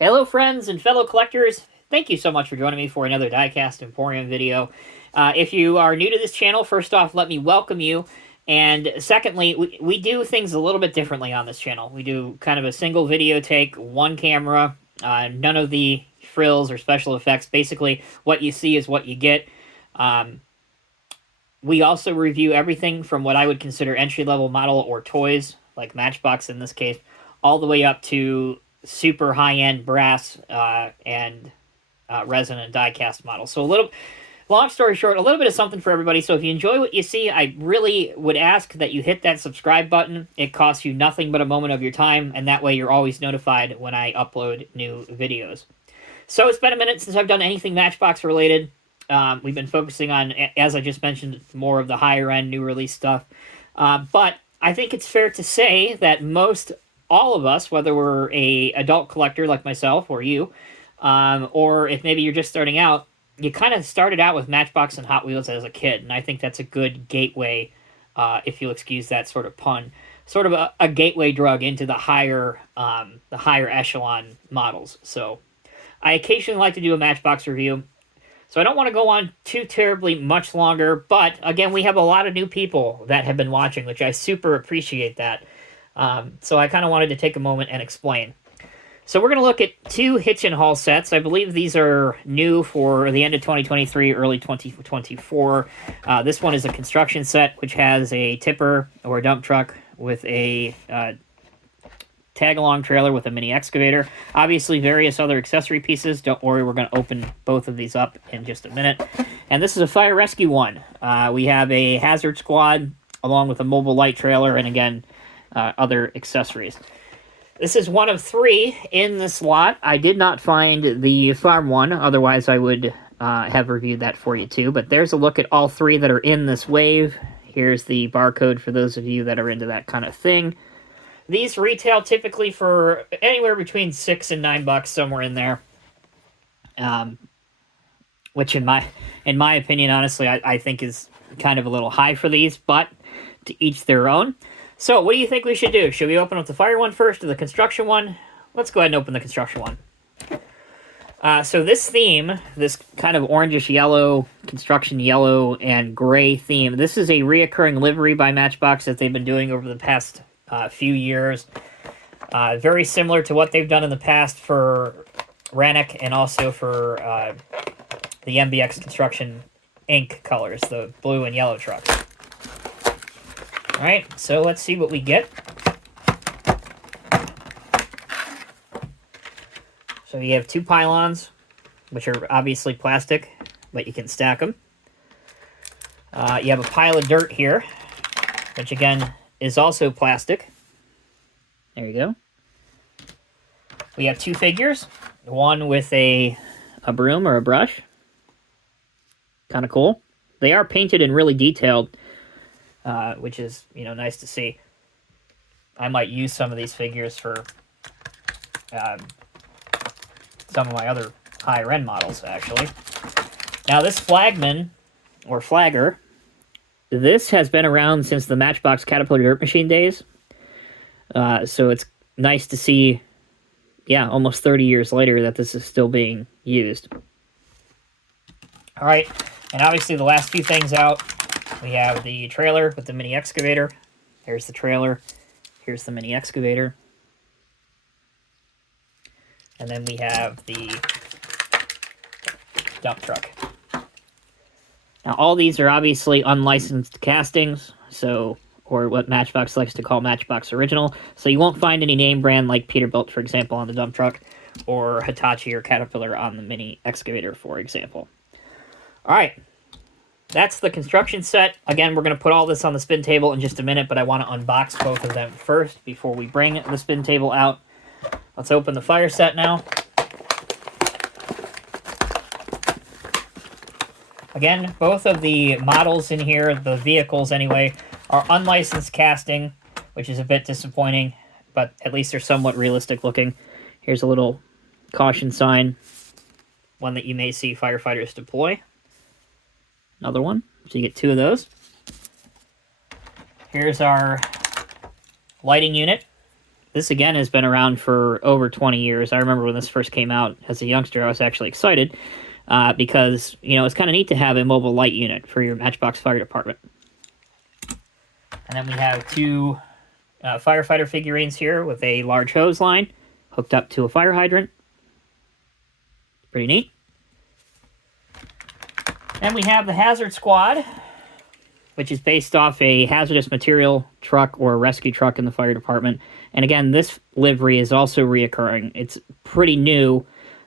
Hello friends and fellow collectors, thank you so much for joining me for another Diecast Emporium video. If you are new to this channel, first off, let me welcome you. And secondly, we do things a little bit differently on this channel. We do kind of a single video take, one camera, none of the frills or special effects. Basically, what you see is what you get. We also review everything from what I would consider entry-level model or toys, like Matchbox in this case, all the way up to super high-end brass and resin and die-cast models. So long story short, a little bit of something for everybody. So if you enjoy what you see, I really would ask that you hit that subscribe button. It costs you nothing but a moment of your time, and that way you're always notified when I upload new videos. So it's been a minute since I've done anything Matchbox related. We've been focusing on, as I just mentioned, more of the higher-end new release stuff. But I think it's fair to say that all of us, whether we're a adult collector like myself or you, or if maybe you're just starting out, you kind of started out with Matchbox and Hot Wheels as a kid, and I think that's a good gateway, if you'll excuse that sort of pun, sort of a gateway drug into the higher echelon models. So I occasionally like to do a Matchbox review. So I don't want to go on too terribly much longer, but again, we have a lot of new people that have been watching, which I super appreciate that. So I kind of wanted to take a moment and explain. So we're going to look at two Hitch and Haul sets. I believe these are new for the end of 2023, early 2024. This one is a construction set, which has a tipper or a dump truck with a tag-along trailer with a mini excavator. Obviously, various other accessory pieces. Don't worry, we're going to open both of these up in just a minute. And this is a fire rescue one. We have a hazard squad along with a mobile light trailer and, again, other accessories. This is one of three in this lot. I did not find the farm one, otherwise I would have reviewed that for you too. But there's a look at all three that are in this wave. Here's the barcode for those of you that are into that kind of thing. These retail typically for anywhere between $6 and $9, somewhere in there. Which in my opinion, honestly, I think is kind of a little high for these, but to each their own. So, what do you think we should do? Should we open up the fire one first or the construction one? Let's go ahead and open the construction one. So this theme, this kind of orangish yellow, construction yellow, and gray theme, this is a reoccurring livery by Matchbox that they've been doing over the past few years. Very similar to what they've done in the past for Rannoch and also for the MBX Construction Inc. colors, the blue and yellow trucks. Alright, so let's see what we get. So you have two pylons, which are obviously plastic, but you can stack them. You have a pile of dirt here, which again is also plastic. There you go. We have two figures, one with a broom or a brush. Kind of cool. They are painted and really detailed, which is, nice to see. I might use some of these figures for some of my other higher-end models, actually. Now, this flagman, or flagger, this has been around since the Matchbox Caterpillar Dirt Machine days. So it's nice to see, almost 30 years later that this is still being used. All right, and obviously the last few things out, we have the trailer with the mini excavator. Here's the trailer. Here's the mini excavator. And then we have the dump truck. Now, all these are obviously unlicensed castings, or what Matchbox likes to call Matchbox Original. So you won't find any name brand like Peterbilt, for example, on the dump truck, or Hitachi or Caterpillar on the mini excavator, for example. All right. That's the construction set. Again, we're going to put all this on the spin table in just a minute, but I want to unbox both of them first before we bring the spin table out. Let's open the fire set now. Again, both of the models in here, the vehicles anyway, are unlicensed casting, which is a bit disappointing, but at least they're somewhat realistic looking. Here's a little caution sign, one that you may see firefighters deploy. Another one, so you get two of those. Here's our lighting unit. This, again, has been around for over 20 years. I remember when this first came out as a youngster, I was actually excited because, it's kind of neat to have a mobile light unit for your Matchbox fire department. And then we have two firefighter figurines here with a large hose line hooked up to a fire hydrant. Pretty neat. Then we have the Hazard Squad, which is based off a hazardous material truck or a rescue truck in the fire department. And again, this livery is also reoccurring. It's pretty new,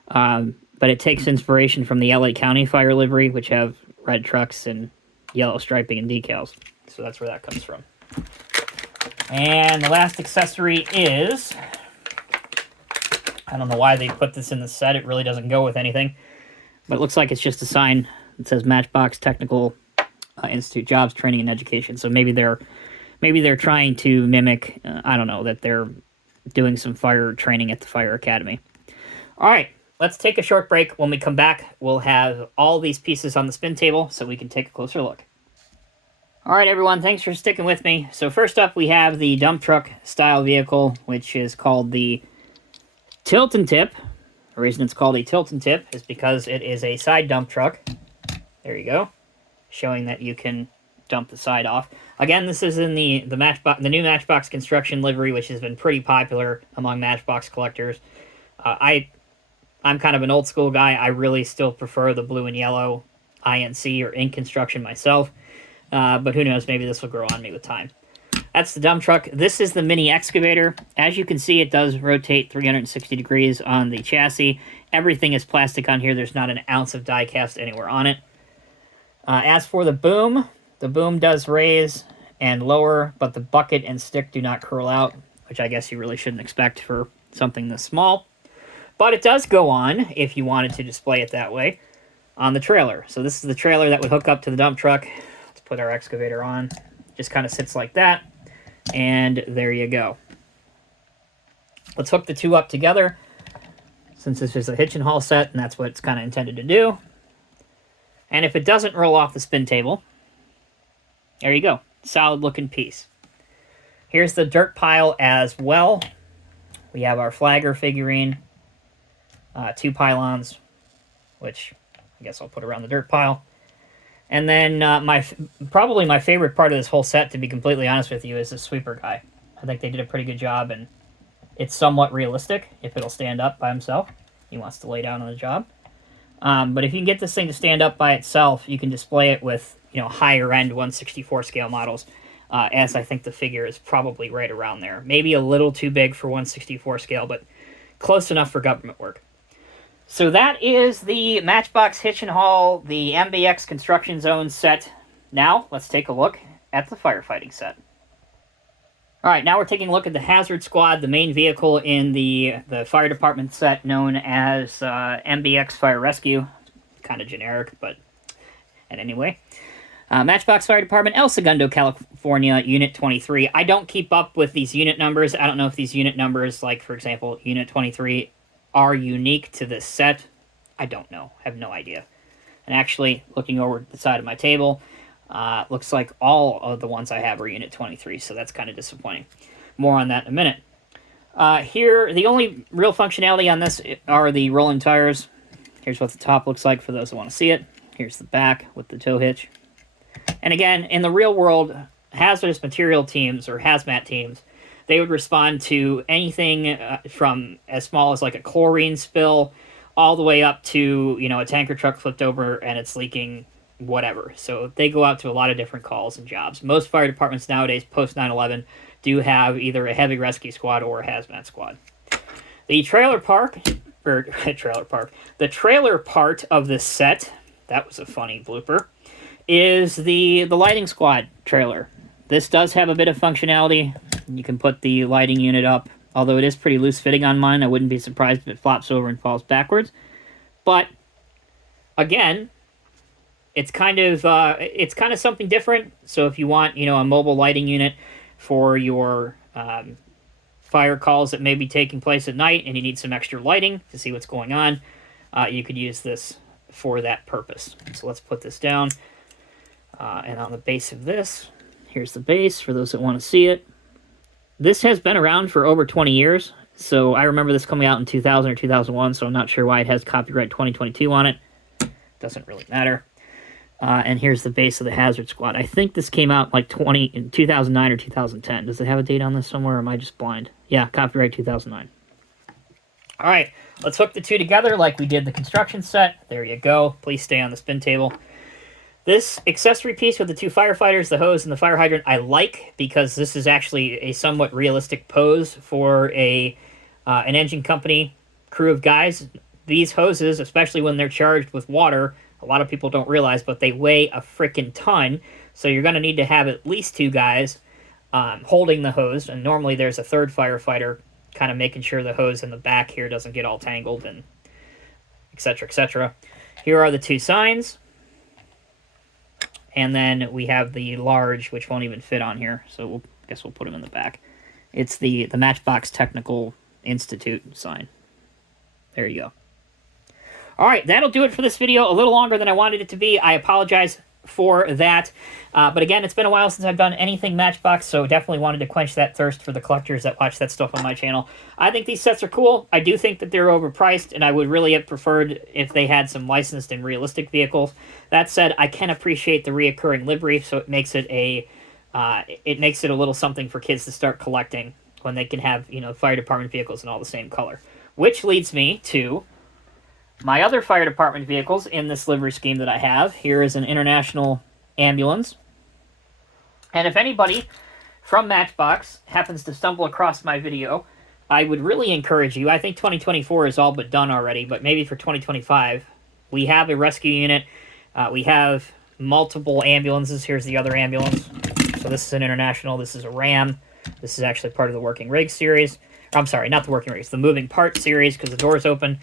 but it takes inspiration from the LA County fire livery, which have red trucks and yellow striping and decals. So that's where that comes from. And the last accessory is, I don't know why they put this in the set. It really doesn't go with anything. But it looks like it's just a sign that says Matchbox Technical Institute Jobs Training and Education. So maybe they're trying to mimic, I don't know, that they're doing some fire training at the fire academy. All right, let's take a short break. When we come back, we'll have all these pieces on the spin table so we can take a closer look. All right, everyone, thanks for sticking with me. So first up, we have the dump truck style vehicle, which is called the Tilt and Tip. The reason it's called a Tilt and Tip is because it is a side dump truck. There you go, showing that you can dump the side off. Again, this is in the new Matchbox construction livery, which has been pretty popular among Matchbox collectors. I'm kind of an old school guy. I really still prefer the blue and yellow INC or ink construction myself. But who knows, maybe this will grow on me with time. That's the dump truck. This is the mini excavator. As you can see, it does rotate 360 degrees on the chassis. Everything is plastic on here. There's not an ounce of die cast anywhere on it. As for the boom does raise and lower, but the bucket and stick do not curl out, which I guess you really shouldn't expect for something this small. But it does go on, if you wanted to display it that way, on the trailer. So this is the trailer that would hook up to the dump truck. Put our excavator on. Just kind of sits like that, and there you go. Let's hook the two up together, since this is a hitch and haul set, and that's what it's kind of intended to do. And if it doesn't roll off the spin table, there you go. Solid looking piece. Here's the dirt pile as well. We have our flagger figurine, two pylons, which I guess I'll put around the dirt pile. And then probably my favorite part of this whole set, to be completely honest with you, is the sweeper guy. I think they did a pretty good job, and it's somewhat realistic if it'll stand up by himself. He wants to lay down on the job. But if you can get this thing to stand up by itself, you can display it with higher-end 1/64 scale models, as I think the figure is probably right around there. Maybe a little too big for 1/64 scale, but close enough for government work. So that is the Matchbox Hitch and Haul, the MBX Construction Zone set. Now, let's take a look at the firefighting set. All right, now we're taking a look at the Hazard Squad, the main vehicle in the fire department set known as MBX Fire Rescue. Kind of generic, but anyway. Matchbox Fire Department, El Segundo, California, Unit 23. I don't keep up with these unit numbers. I don't know if these unit numbers, like, for example, Unit 23, are unique to this set. I don't know. I have no idea. And actually, looking over the side of my table, looks like all of the ones I have are Unit 23, so that's kind of disappointing. More on that in a minute. Here, the only real functionality on this are the rolling tires. Here's what the top looks like for those who want to see it. Here's the back with the tow hitch. And again, in the real world, hazardous material teams or hazmat teams, they would respond to anything from as small as like a chlorine spill all the way up to, a tanker truck flipped over and it's leaking whatever. So they go out to a lot of different calls and jobs. Most fire departments nowadays, post 9/11, do have either a heavy rescue squad or a hazmat squad. The trailer part of this set, that was a funny blooper, is the lighting squad trailer. This does have a bit of functionality. You can put the lighting unit up, although it is pretty loose fitting on mine. I wouldn't be surprised if it flops over and falls backwards. But again, it's kind of something different. So if you want, a mobile lighting unit for your fire calls that may be taking place at night and you need some extra lighting to see what's going on, you could use this for that purpose. So let's put this down. And on the base of this, here's the base for those that want to see it. This has been around for over 20 years, so I remember this coming out in 2000 or 2001, so I'm not sure why it has copyright 2022 on it. Doesn't really matter. And here's the base of the Hazard Squad. I think this came out like in 2009 or 2010. Does it have a date on this somewhere, or am I just blind? Yeah, copyright 2009. All right, let's hook the two together like we did the construction set. There you go. Please stay on the spin table. This accessory piece with the two firefighters, the hose, and the fire hydrant, I like because this is actually a somewhat realistic pose for an engine company crew of guys. These hoses, especially when they're charged with water, a lot of people don't realize, but they weigh a freaking ton. So you're going to need to have at least two guys holding the hose. And normally there's a third firefighter kind of making sure the hose in the back here doesn't get all tangled and et cetera, et cetera. Here are the two signs. And then we have the large, which won't even fit on here. So I guess we'll put them in the back. It's the Matchbox Technical Institute sign. There you go. All right, that'll do it for this video. A little longer than I wanted it to be. I apologize for that. But again, it's been a while since I've done anything Matchbox, so definitely wanted to quench that thirst for the collectors that watch that stuff on my channel. I think these sets are cool. I do think that they're overpriced, and I would really have preferred if they had some licensed and realistic vehicles. That said, I can appreciate the reoccurring livery, so it makes it a little something for kids to start collecting when they can have, you know, fire department vehicles in all the same color. Which leads me to my other fire department vehicles in this livery scheme that I have. Here is an International ambulance. And if anybody from Matchbox happens to stumble across my video, I would really encourage you. I think 2024 is all but done already, but maybe for 2025, we have a rescue unit. We have multiple ambulances. Here's the other ambulance. So this is an International. This is a Ram. This is actually part of the Working Rig series. I'm sorry, not the Working Rig. It's the Moving Parts series because the door's open.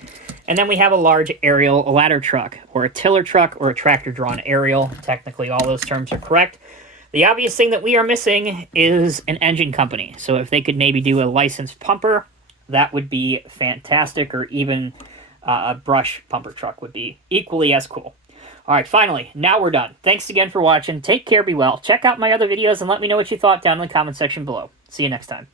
And then we have a large aerial, a ladder truck, or a tiller truck, or a tractor-drawn aerial. Technically, all those terms are correct. The obvious thing that we are missing is an engine company. So if they could maybe do a licensed pumper, that would be fantastic, or even a brush pumper truck would be equally as cool. All right, finally, now we're done. Thanks again for watching. Take care, be well. Check out my other videos and let me know what you thought down in the comment section below. See you next time.